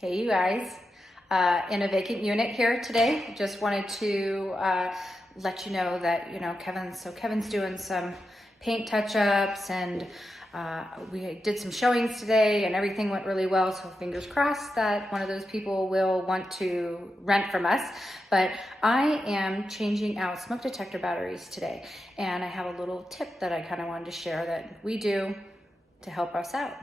Hey you guys, in a vacant unit here today. Just wanted to let you know that, Kevin's doing some paint touch-ups and we did some showings today and everything went really well. So fingers crossed that one of those people will want to rent from us. But I am changing out smoke detector batteries today. And I have a little tip that I kind of wanted to share that we do to help us out.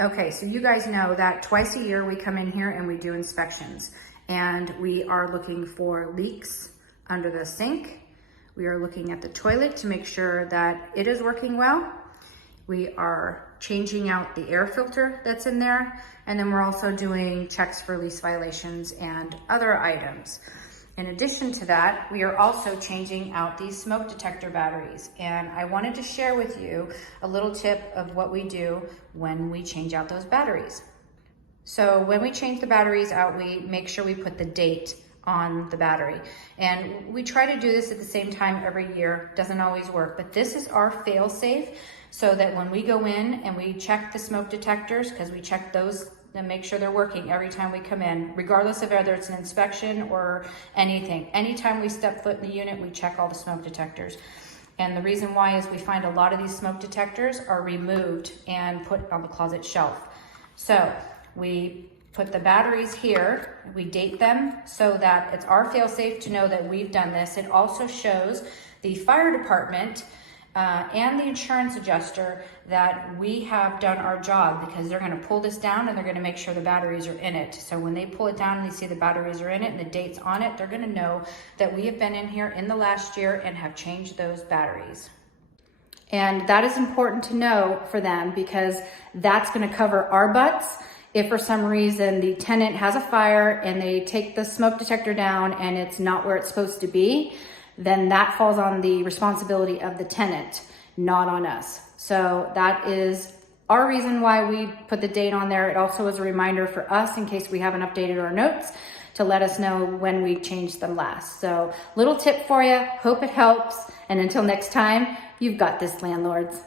Okay, so you guys know that twice a year we come in here and we do inspections, and we are looking for leaks under the sink. We are looking at the toilet to make sure that it is working well. We are changing out the air filter that's in there, and then we're also doing checks for lease violations and other items. In addition to that, we are also changing out these smoke detector batteries. And I wanted to share with you a little tip of what we do when we change out those batteries. So when we change the batteries out, we make sure we put the date on the battery. And we try to do this at the same time every year. Doesn't always work, but this is our fail-safe so that when we go in and we check the smoke detectors, because we check those and make sure they're working every time we come in, regardless of whether it's an inspection or anything. Anytime we step foot in the unit, we check all the smoke detectors. And the reason why is we find a lot of these smoke detectors are removed and put on the closet shelf. So we put the batteries here, we date them so that it's our fail-safe to know that we've done this. It also shows the fire department and the insurance adjuster that we have done our job, because they're gonna pull this down and they're gonna make sure the batteries are in it. So when they pull it down and they see the batteries are in it and the date's on it, they're gonna know that we have been in here in the last year and have changed those batteries. And that is important to know for them, because that's gonna cover our butts if for some reason the tenant has a fire and they take the smoke detector down and it's not where it's supposed to be. Then that falls on the responsibility of the tenant, not on us. So that is our reason why we put the date on there. It also is a reminder for us in case we haven't updated our notes to let us know when we changed them last. So little tip for you, hope it helps. And until next time, you've got this, landlords.